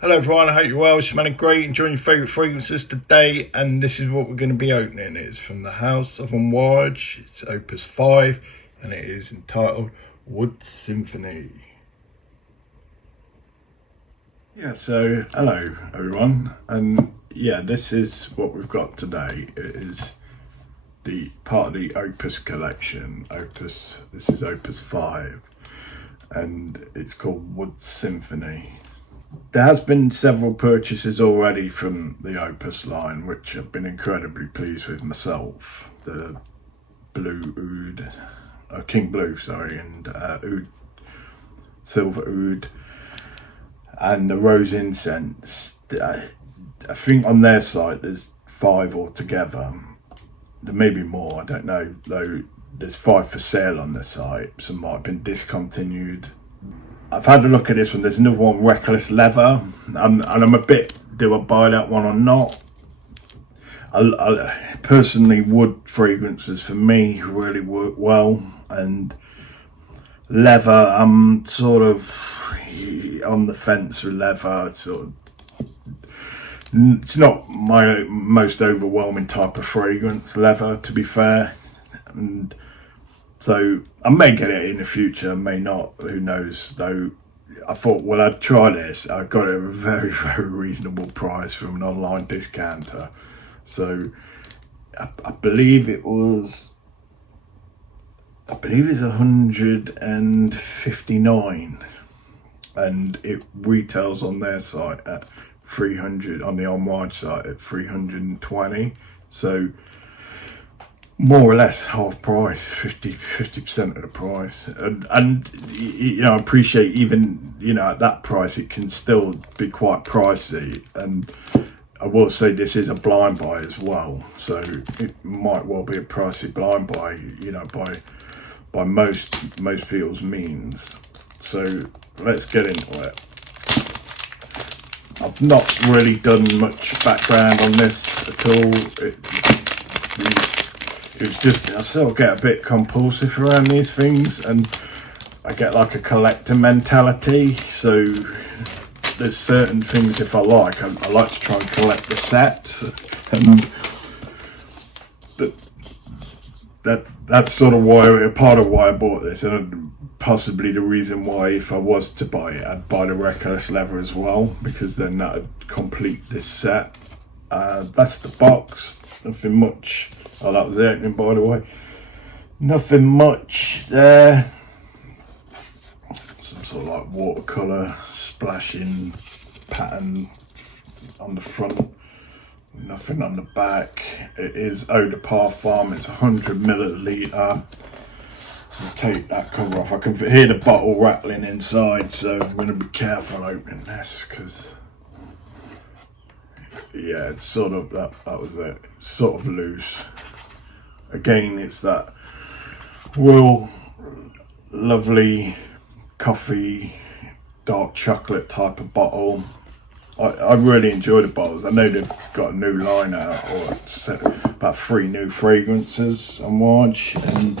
Hello everyone, I hope you're well, smelling great, enjoying your favourite fragrances today, and this is what we're going to be opening. It's from the house of Amouage, it's Opus 5, and it is entitled Wood Symphony. Yeah, so hello everyone, and yeah, this is what we've got today. It is the part of the Opus collection. This is Opus 5, and it's called Wood Symphony. There has been several purchases already from the Opus line, which I've been incredibly pleased with myself. The Blue Oud, King Blue, sorry, and Oud, Silver Oud, and the Rose Incense. I think on their site there's 5 altogether. There may be more, I don't know, though there's 5 for sale on the site. Some might have been discontinued. I've had a look at this one. There's another one, Reckless Leather, and I'm a bit, do I buy that one or not? I personally, wood fragrances for me really work well, and leather, I'm sort of on the fence with leather. It's not my most overwhelming type of fragrance, leather, to be fair, and so I may get it in the future, may not, who knows. Though I thought, well, I'd try this. I got it at a very, very reasonable price from an online discounter. So I believe it's 159, and it retails on their site at 300, on the Amouage site at 320. So more or less half price, 50% of the price, and you know, I appreciate even, you know, at that price it can still be quite pricey, and I will say this is a blind buy as well, so it might well be a pricey blind buy, you know, by most people's means. So let's get into it. I've not really done much background on this at all. It's just, I sort of get a bit compulsive around these things, and I get like a collector mentality. So there's certain things, if I like, I like to try and collect the set, and that's sort of why, part of why I bought this, and possibly the reason why, if I was to buy it, I'd buy the Reckless Leather as well, because then that would complete this set. That's the box. Nothing much. Oh, that was the opening, by the way. Nothing much there. Some sort of like watercolour splashing pattern on the front. Nothing on the back. It is Eau de Parfum. It's 100 milliliter. I'll take that cover off. I can hear the bottle rattling inside, so I'm going to be careful opening this, because yeah, it's sort of that was it. It's sort of loose. Again, it's that real lovely coffee, dark chocolate type of bottle. I really enjoy the bottles. I know they've got a new line out, or about 3 new fragrances on Amouage, and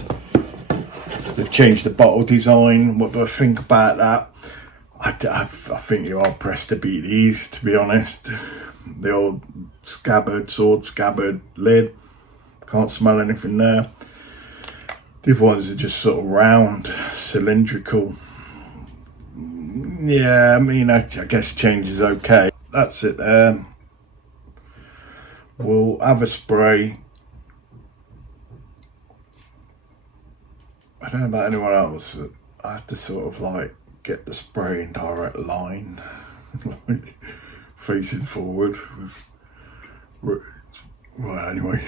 they've changed the bottle design. What do I think about that? I think you are pressed to beat these, to be honest. The old sword scabbard lid, can't smell anything there. The other ones are just sort of round, cylindrical. Yeah, I mean, I guess change is okay. That's it there. We'll have a spray. I don't know about anyone else. I have to sort of like get the spray in direct line, like facing forward. Right, anyway.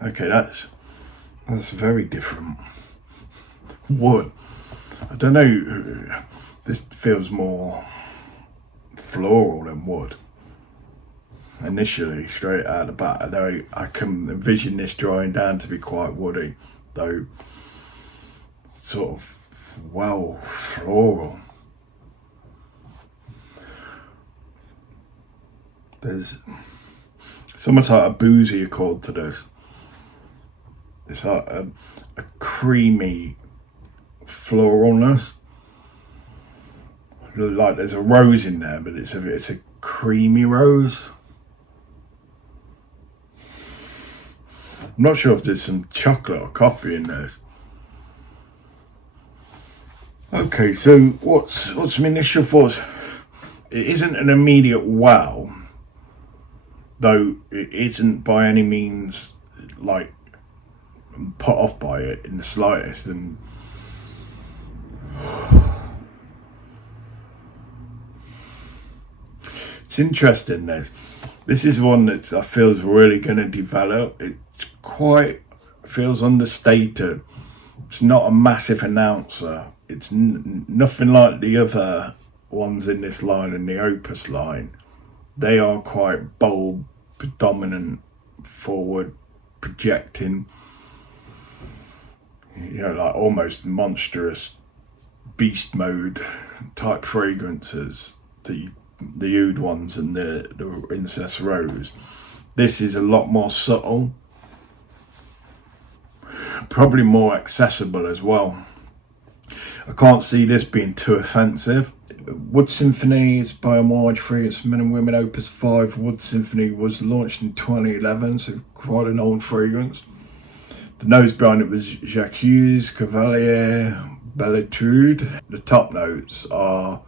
Okay, that's very different. Wood. I don't know. This feels more floral than wood. Initially, straight out the bat, I know I can envision this drying down to be quite woody, though sort of well floral. There's It's almost like a boozy accord to this. It's like a creamy floralness. Like there's a rose in there, but it's a creamy rose. I'm not sure if there's some chocolate or coffee in there. Okay, so what's my initial thoughts? It isn't an immediate wow, though it isn't by any means like put off by it in the slightest. And it's interesting. This is one that I feel is really going to develop. It quite feels understated. It's not a massive announcer. It's nothing like the other ones in this line and the Opus line. They are quite bold, predominant, forward projecting, like almost monstrous beast mode type fragrances, the oud ones and the incest rose. This is a lot more subtle, probably more accessible as well. I can't see this being too offensive. Wood Symphony is by Amouage Fragrance Men and Women Opus 5. Wood Symphony was launched in 2011, so quite an old fragrance. The nose behind it was Jacques Cavallier Belletrud. The top notes are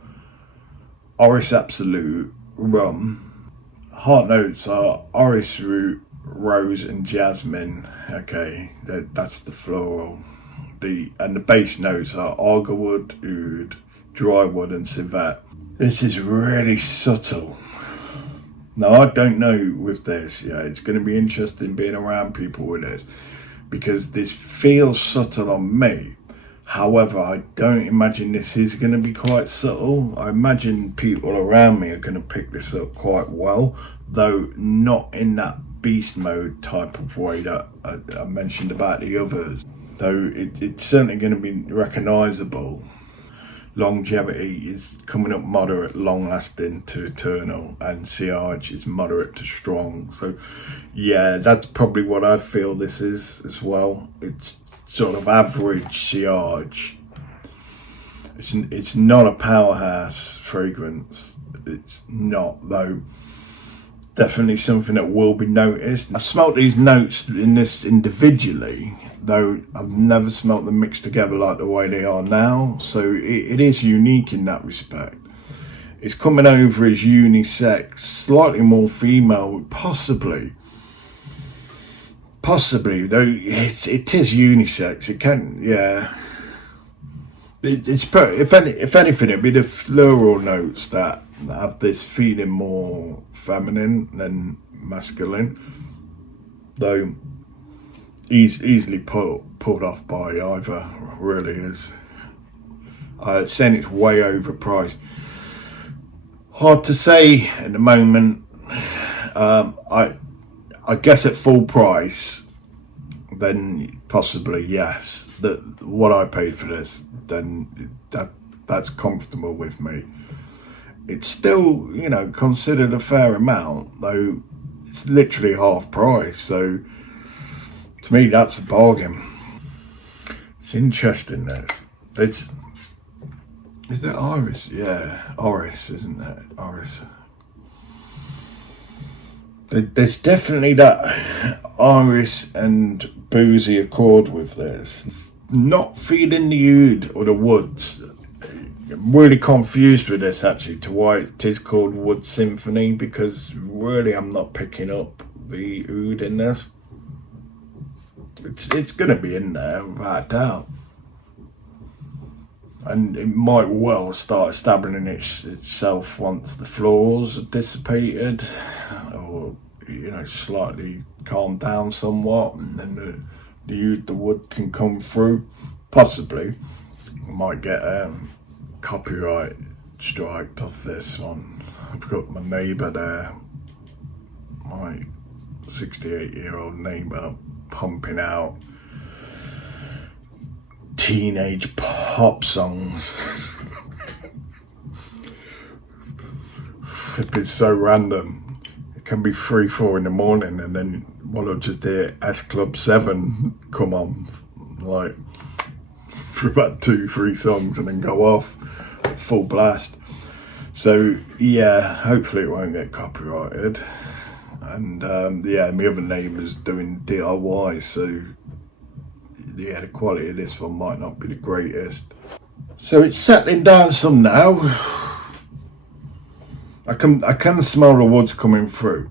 Orris Absolute, Rum. Heart notes are Orris Root, Rose and Jasmine. Okay, that's the floral. And the base notes are Agarwood, Oud, Drywood and Civet. This is really subtle. Now I don't know with this, it's going to be interesting being around people with this, because this feels subtle on me. However, I don't imagine this is going to be quite subtle. I imagine people around me are going to pick this up quite well, though not in that beast mode type of way that I mentioned about the others. Though it's certainly going to be recognisable. Longevity is coming up moderate, long lasting to eternal, and sillage is moderate to strong. So yeah, that's probably what I feel this is as well. It's sort of average sillage. It's not a powerhouse fragrance. It's not, though. Definitely something that will be noticed. I've smelt these notes in this individually, though I've never smelt them mixed together like the way they are now. So it is unique in that respect. It's coming over as unisex, slightly more female, possibly, though it is unisex. It can, yeah. If anything, it'd be the floral notes that have this feeling more feminine than masculine, though easily pulled off by either. Really is. Saying it's way overpriced. Hard to say at the moment. I guess at full price, then possibly yes. That what I paid for this, then that's comfortable with me. It's still, considered a fair amount, though it's literally half price. So to me, that's a bargain. It's interesting. Is that Iris? Yeah, Orris, isn't it? Orris. There's definitely that Iris and boozy accord with this. Not feeling the oud or the woods. I'm really confused with this actually, to why it is called Wood Symphony, because really I'm not picking up the oud in this. It's going to be in there without doubt, and it might well start establishing itself once the florals are dissipated, or slightly calmed down somewhat, and then the wood can come through. Possibly we might get copyright striked off this one. I've got my neighbour there, my 68-year-old neighbour, pumping out teenage pop songs. It's so random. can be 3, 4 in the morning, and then one will just hear S Club 7 come on, like for about 2, 3 songs, and then go off full blast. So yeah, hopefully it won't get copyrighted. And yeah, my other neighbour's doing DIY, so yeah, the quality of this one might not be the greatest. So it's settling down some now. I can smell the woods coming through.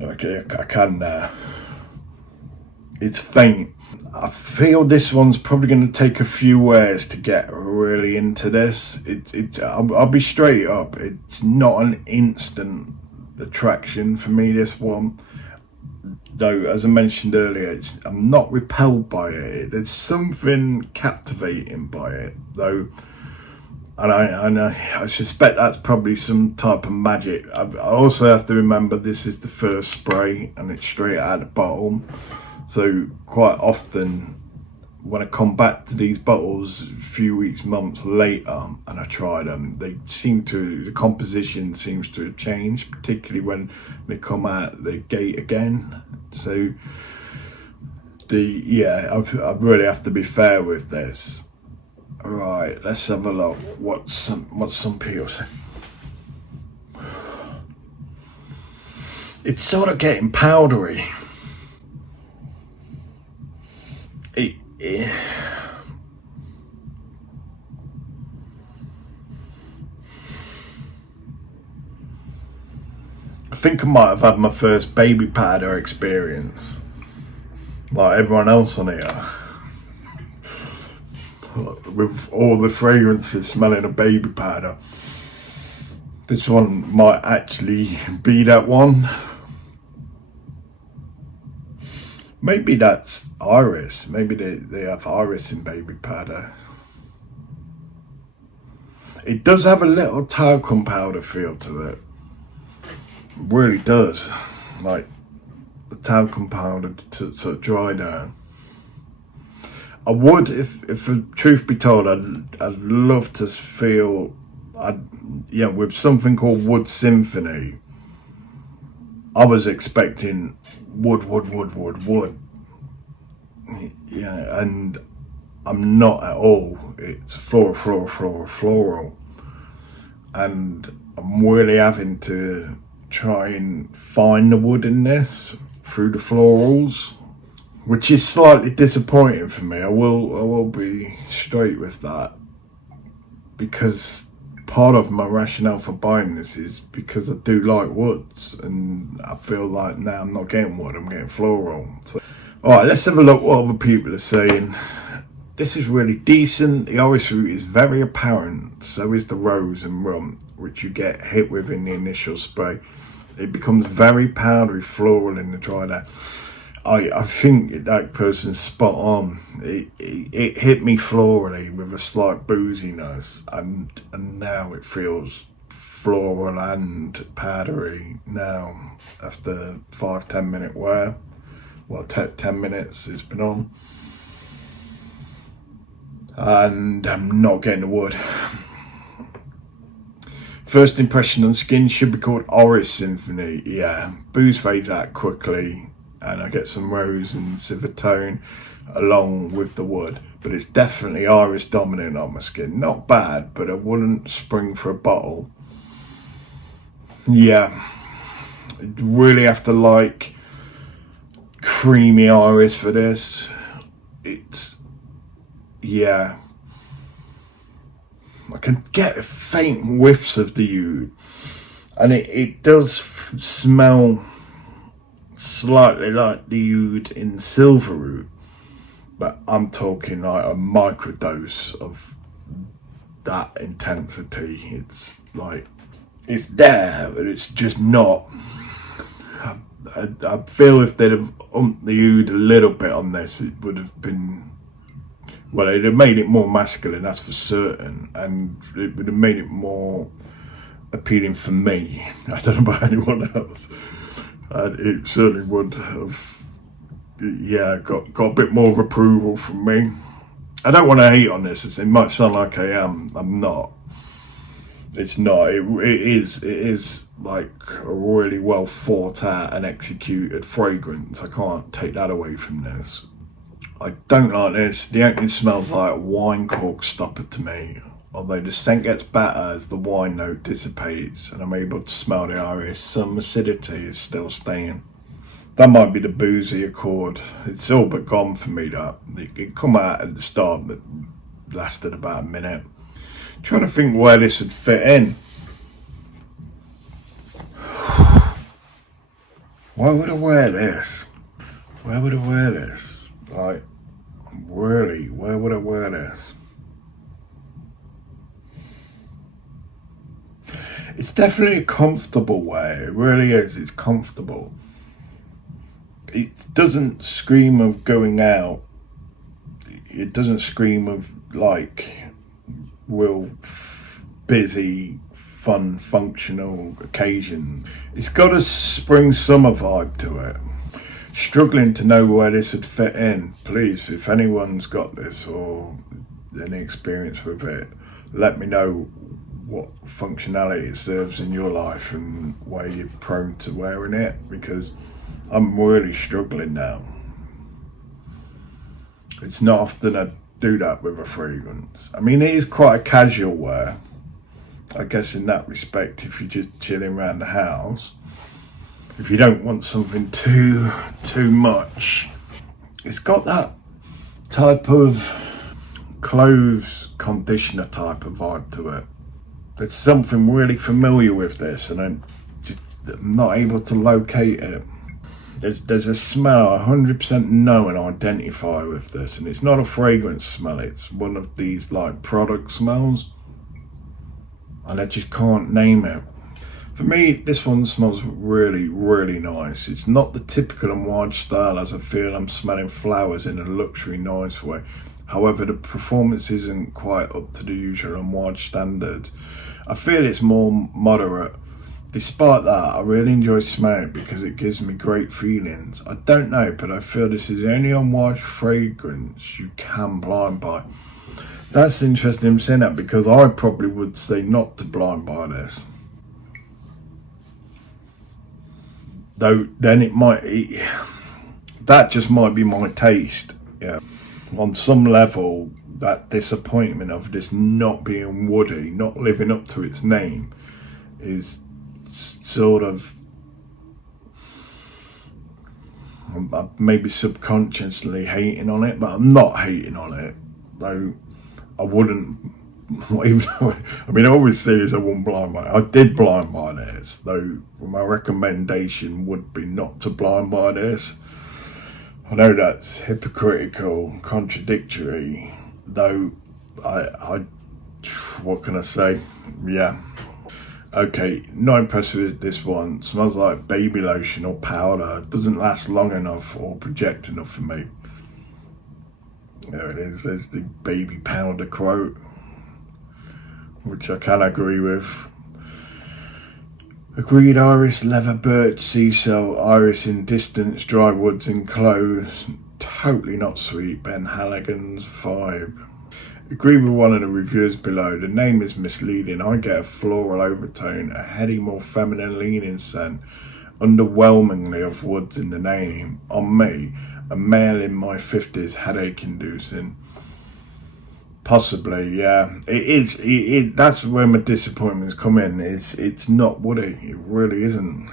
Okay, I can now. It's faint. I feel this one's probably going to take a few wears to get really into this. I'll be straight up. It's not an instant attraction for me, this one. Though, as I mentioned earlier, I'm not repelled by it. There's something captivating by it, though. And I suspect that's probably some type of magic. I also have to remember this is the first spray and it's straight out of the bottle. So quite often when I come back to these bottles a few weeks, months later, and I try them, the composition seems to have changed, particularly when they come out the gate again. So I really have to be fair with this. Right, let's have a look. What's some people say? It's sort of getting powdery. I think I might have had my first baby powder experience, like everyone else on here, with all the fragrances smelling of baby powder. This one might actually be that one. Maybe that's iris. Maybe they have iris in baby powder. It does have a little talcum powder feel to it. It really does. Like the talcum powder to sort of dry down. I would, if the truth be told, I'd love to feel, with something called Wood Symphony. I was expecting wood. Yeah, and I'm not at all. It's floral. And I'm really having to try and find the wood in this through the florals, which is slightly disappointing for me. I will be straight with that, because part of my rationale for buying this is because I do like woods, and I feel like now I'm not getting wood, I'm getting floral. So, alright, let's have a look what other people are saying. This is really decent. The Orris Root is very apparent, so is the Rose and Rum, which you get hit with in the initial spray. It becomes very powdery floral in the dry down. I think that person's spot on. It hit me florally with a slight booziness, and now it feels floral and powdery now after 5-10 minute wear. Well, 10 minutes it's been on, and I'm not getting the wood. First impression on skin should be called Orris Symphony. Yeah, booze fades out quickly, and I get some rose and civet tone along with the wood, but it's definitely iris dominant on my skin. Not bad, but I wouldn't spring for a bottle. Yeah, really have to like creamy iris for this. I can get faint whiffs of the oud, and it does smell slightly like the oud in Silver Root, but I'm talking like a microdose of that intensity. It's like, it's there, but it's just not. I feel if they'd have umped the oud a little bit on this, it would have been, well, it'd have made it more masculine, that's for certain, and it would have made it more appealing for me. I don't know about anyone else. And it certainly would have, got a bit more of approval from me. I don't want to hate on this, it might sound like I am, I'm not. It's not. It is like a really well thought out and executed fragrance. I can't take that away from this. I don't like this. The opening smells like a wine cork stopper to me. Although the scent gets better as the wine note dissipates and I'm able to smell the iris, some acidity is still staying. That might be the boozy accord. It's all but gone for me. That it come out at the start but lasted about a minute. Trying to think where this would fit in. Why would I wear this? Where would I wear this? Like, really, where would I wear this? It's definitely a comfortable wear. It really is. It's comfortable. It doesn't scream of going out. It doesn't scream of like real busy, fun, functional occasion. It's got a spring summer vibe to it. Struggling to know where this would fit in. Please, if anyone's got this or any experience with it, let me know what functionality it serves in your life and where you're prone to wearing it, because I'm really struggling now. It's not often I do that with a fragrance. I mean, it is quite a casual wear, I guess, in that respect, if you're just chilling around the house. If you don't want something too much. It's got that type of clothes conditioner type of vibe to it. There's something really familiar with this and I'm not able to locate it. There's a smell I 100% know and identify with this, and it's not a fragrance smell, it's one of these like product smells and I just can't name it. For me, this one smells really, really nice. It's not the typical Amouage style, as I feel I'm smelling flowers in a luxury nice way. However, the performance isn't quite up to the usual Amouage standard. I feel it's more moderate. Despite that, I really enjoy smelling it because it gives me great feelings. I don't know, but I feel this is the only Amouage fragrance you can blind buy. That's interesting I'm saying that, because I probably would say not to blind buy this. Though then it might, that just might be my taste. Yeah, on some level, that disappointment of this not being woody, not living up to its name, is sort of maybe subconsciously hating on it, but I'm not hating on it. Though I wouldn't, even though, I mean, I always say this, I wouldn't blind buy it. I did blind buy this, though my recommendation would be not to blind buy this. I know that's hypocritical, contradictory, though I what can I say? Yeah. Okay, not impressed with this one. Smells like baby lotion or powder. Doesn't last long enough or project enough for me. There it is, there's the baby powder quote, which I can agree with. Agreed. Iris, leather, birch, sea cell, iris in distance, dry woods in clothes. Totally not sweet. Ben Halligan's vibe. Agree with one of the reviewers below. The name is misleading. I get a floral overtone, a heady, more feminine leaning scent, underwhelmingly of woods in the name. On me, a male in my 50s, headache inducing. Possibly, yeah. It is. That's where my disappointments come in. It's not woody. It really isn't.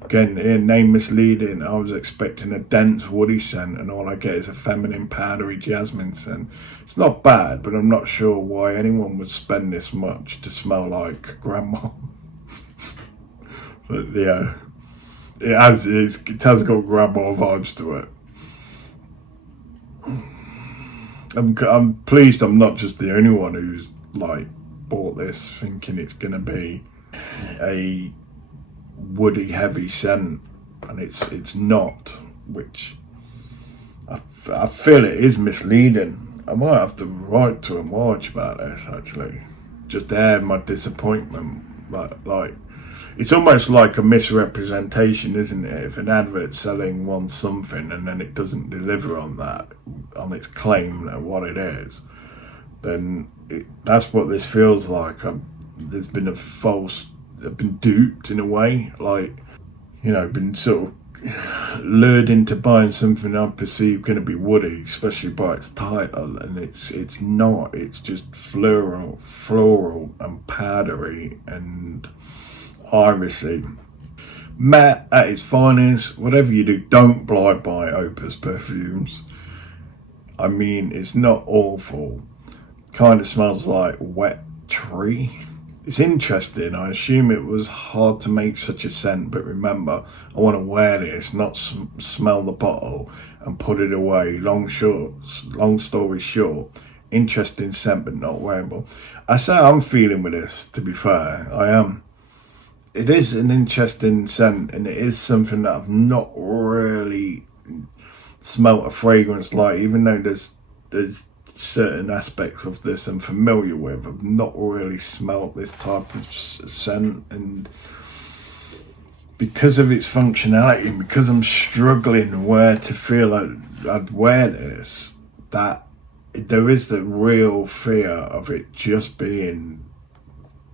Again, name misleading. I was expecting a dense woody scent, and all I get is a feminine, powdery jasmine scent. It's not bad, but I'm not sure why anyone would spend this much to smell like grandma. But yeah, it has got grandma vibes to it. I'm pleased I'm not just the only one who's like bought this thinking it's gonna be a woody heavy scent, and it's not, which I feel it is misleading. I might have to write to Amouage about this, actually, just air my disappointment. Like it's almost like a misrepresentation, isn't it, if an advert's selling one something and then it doesn't deliver on that, on its claim of what it is. then that's what this feels like. There's been I've been duped in a way, like, you know, been sort of lured into buying something I perceive going to be woody, especially by its title, and it's not. It's just floral and powdery and irisy. Matte at its finest. Whatever you do, don't blind buy Opus perfumes. I mean, it's not awful. Kind of smells like wet tree. It's interesting. I assume it was hard to make such a scent, but remember, I want to wear this, not smell the bottle and put it away. Long story short, interesting scent, but not wearable. I say I'm feeling with this, to be fair. I am. It is an interesting scent, and it is something that I've not really smelt a fragrance like, even though there's certain aspects of this I'm familiar with. I've not really smelt this type of scent, and because of its functionality, and because I'm struggling where to feel I'd wear this, that there is the real fear of it just being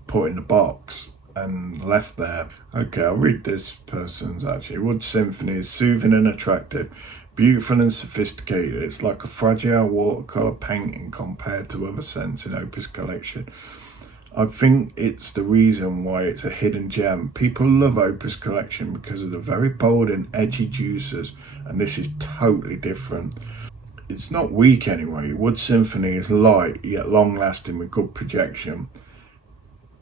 put in the box and left there. Okay, I'll read this person's actually. Wood Symphony is soothing and attractive, beautiful and sophisticated. It's like a fragile watercolour painting compared to other scents in Opus collection. I think it's the reason why it's a hidden gem. People love Opus collection because of the very bold and edgy juices, and this is totally different. It's not weak anyway. Wood Symphony is light yet long lasting with good projection.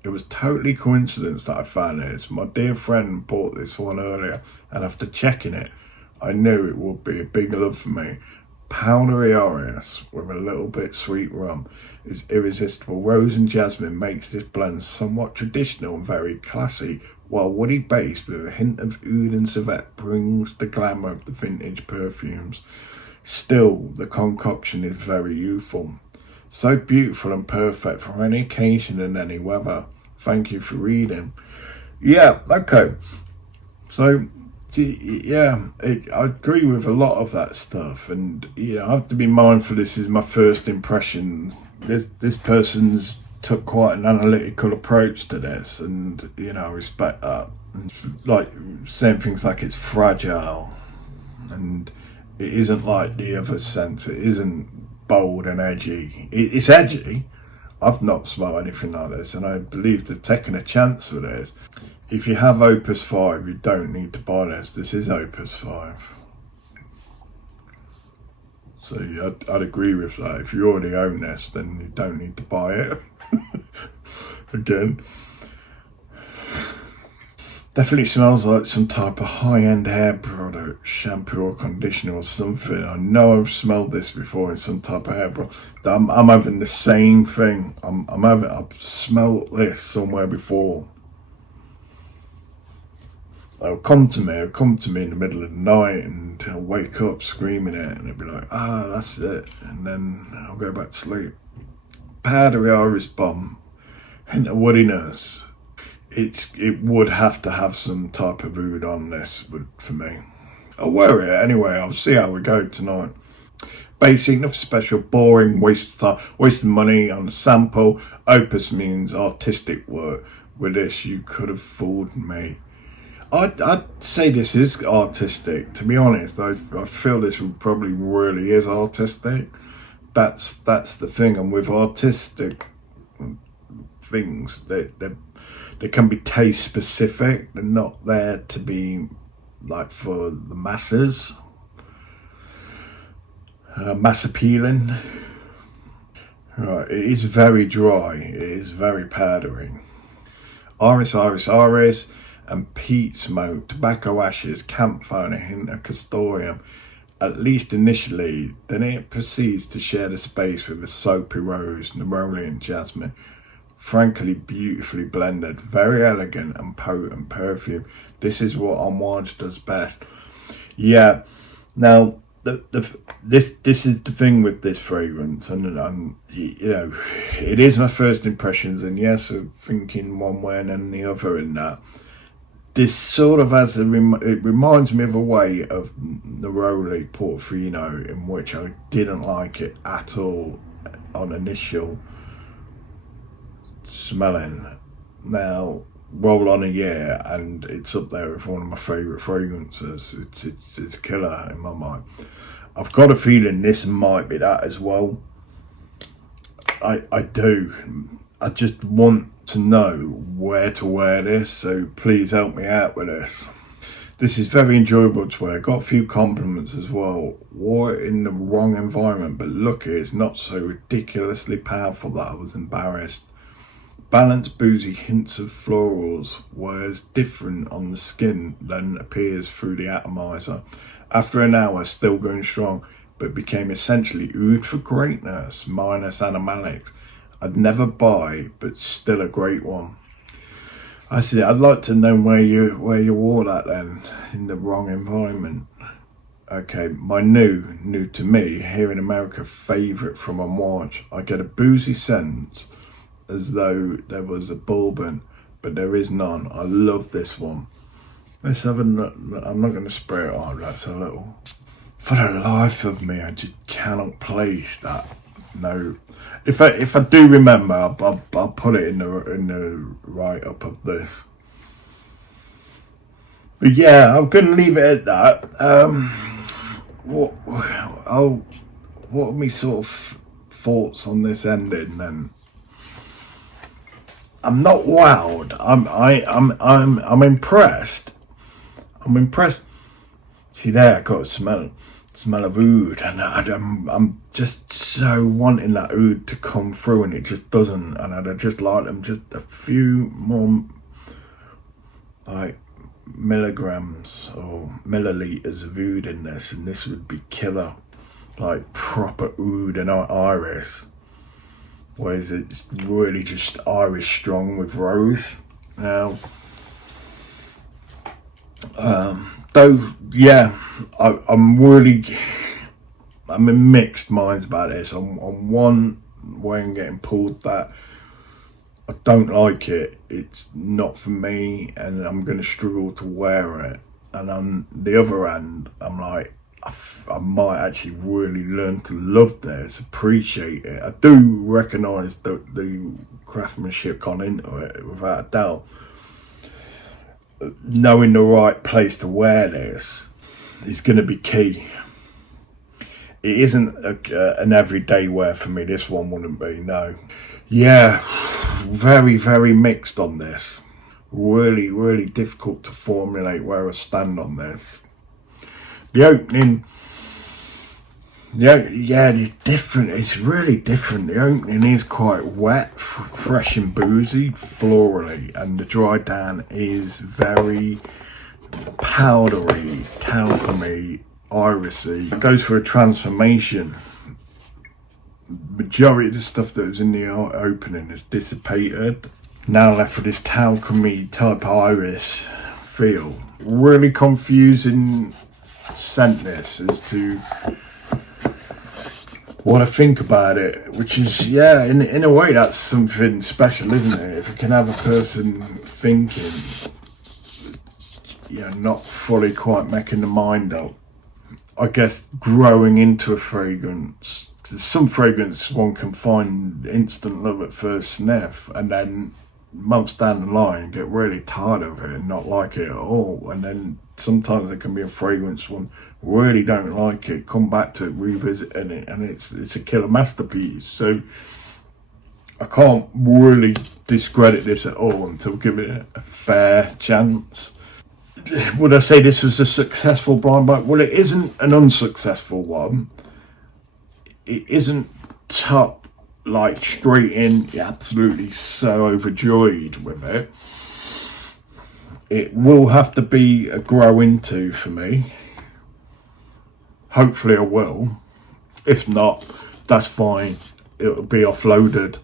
It was totally coincidence that I found this. My dear friend bought this one earlier, and after checking it, I knew it would be a big love for me. Powdery Orris with a little bit sweet rum is irresistible. Rose and Jasmine makes this blend somewhat traditional and very classy, while woody based with a hint of oud and civet brings the glamour of the vintage perfumes. Still, the concoction is very youthful. So beautiful and perfect for any occasion and any weather. Thank you for reading. Yeah, okay. So, yeah, I agree with a lot of that stuff, and you know, I have to be mindful. This is my first impression. This person's took quite an analytical approach to this, and you know, I respect that. And like saying things like it's fragile, and it isn't like the other scents. It isn't bold and edgy. It's edgy. I've not smelled anything like this, and I believe they're taking a chance with this. If you have Opus 5, you don't need to buy this. This is Opus 5. So yeah, I'd agree with that. If you already own this, then you don't need to buy it. Again. Definitely smells like some type of high-end hair product, shampoo or conditioner or something. I know I've smelled this before in some type of hair product. I'm having the same thing. I've smelled this somewhere before. It'll come to me in the middle of the night, and I'll wake up screaming it, and it'll be like, that's it. And then I'll go back to sleep. Powdery Iris bomb, hint of woodiness. It would have to have some type of oud on this for me. I'll wear it anyway. I'll see how we go tonight. Basic, nothing special, boring, waste of time, wasting money on a sample. Opus means artistic work. With this, you could have fooled me. I'd say this is artistic, to be honest. I feel this probably really is artistic. That's the thing. And with artistic things, they can be taste specific. They're not there to be like for the masses. Mass appealing. Right, it is very dry. It is very powdery. Iris, and peat smoke, tobacco ashes, campfire, and a hint of castoreum, at least initially. Then it proceeds to share the space with a soapy rose, neroli, and jasmine. Frankly, beautifully blended, very elegant and potent perfume. This is what Amouage does best. Yeah, now this is the thing with this fragrance, and you know, it is my first impressions, and yes, I'm thinking one way and then the other in that. This sort of has it reminds me of a way of Neroli Portofino, in which I didn't like it at all. on initial smelling. Now, roll on a year and it's up there with one of my favourite fragrances. It's a killer in my mind. I've got a feeling this might be that as well. I do. I just want to know where to wear this, so please help me out with this. This is very enjoyable to wear. Got a few compliments as well. Wore it in the wrong environment, but look, it's not so ridiculously powerful that I was embarrassed. Balanced boozy hints of florals, wears different on the skin than appears through the atomizer. After an hour, still going strong, but became essentially oud for greatness, minus animalics. I'd never buy, but still a great one. I said, I'd like to know where you wore that then, in the wrong environment. Okay, my new to me, here in America, favourite from Amouage. I get a boozy sense, as though there was a bourbon, but there is none. I love this one. Let's have a look. I'm not going to spray it on, that's a little. For the life of me, I just cannot place that. No, if I do remember, I'll put it in the write up of this. But yeah, I'm going to leave it at that. What are my sort of thoughts on this ending then? I'm not wowed. I'm impressed. I'm impressed. See there, I got a smell of oud, and I'm just so wanting that oud to come through, and it just doesn't. And I'd just like them just a few more, like, milligrams or milliliters of oud in this, and this would be killer, like proper oud and iris. Whereas it's really just iris strong with rose. Now, though, yeah, I'm in mixed minds about this. On one way, I'm getting pulled that I don't like it. It's not for me, and I'm going to struggle to wear it. And on the other hand, I'm like, I might actually really learn to love this, appreciate it. I do recognise the craftsmanship gone into it, without a doubt. Knowing the right place to wear this is going to be key. It isn't an everyday wear for me. This one wouldn't be, no. Yeah, very, very mixed on this. Really, really difficult to formulate where I stand on this. The opening, yeah, it's different. It's really different. The opening is quite wet, fresh and boozy, florally, and the dry down is very powdery, talcumy, irisy. It goes for a transformation. Majority of the stuff that was in the opening has dissipated. Now left with this talcumy type iris feel. Really confusing scent this as to what I think about it, which is, yeah, in a way that's something special, isn't it? If you can have a person thinking, you know, not fully quite making the mind up. I guess growing into a fragrance, because some fragrance one can find instant love at first sniff, and then months down the line get really tired of it and not like it at all. And then sometimes there can be a fragrance one really don't like it, come back to it, revisit it, and it's a killer masterpiece. So I can't really discredit this at all until give it a fair chance. Would I say this was a successful blind buy? Well, it isn't an unsuccessful one. It isn't top, like straight in, absolutely so overjoyed with it. It will have to be a grow into for me. Hopefully I will. If not, that's fine. It'll be offloaded.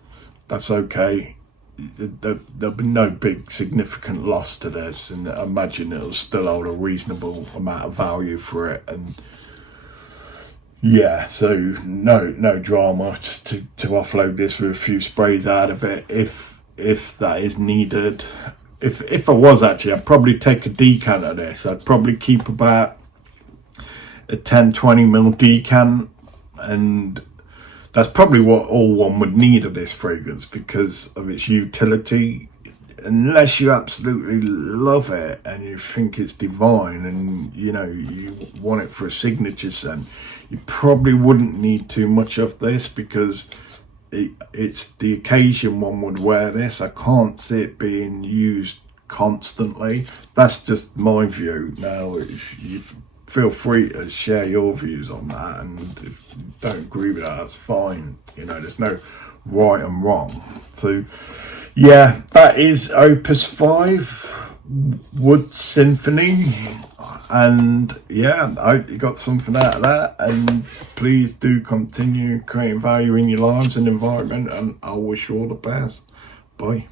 That's okay. There'll be no big significant loss to this, and I imagine it'll still hold a reasonable amount of value for it. And yeah, so no drama, just to offload this with a few sprays out of it if that is needed. If I was actually, I'd probably take a decant of this. I'd probably keep about a 10-20 ml decant and that's probably what all one would need of this fragrance because of its utility. Unless you absolutely love it and you think it's divine and you know you want it for a signature scent, you probably wouldn't need too much of this because it's the occasion one would wear this. I can't see it being used constantly. That's just my view. Now you feel free to share your views on that, and if you don't agree with that, that's fine. You know, there's no right and wrong. So yeah, that is Opus 5 Wood Symphony, and yeah, I hope you got something out of that, and please do continue creating value in your lives and environment, and I wish you all the best. Bye.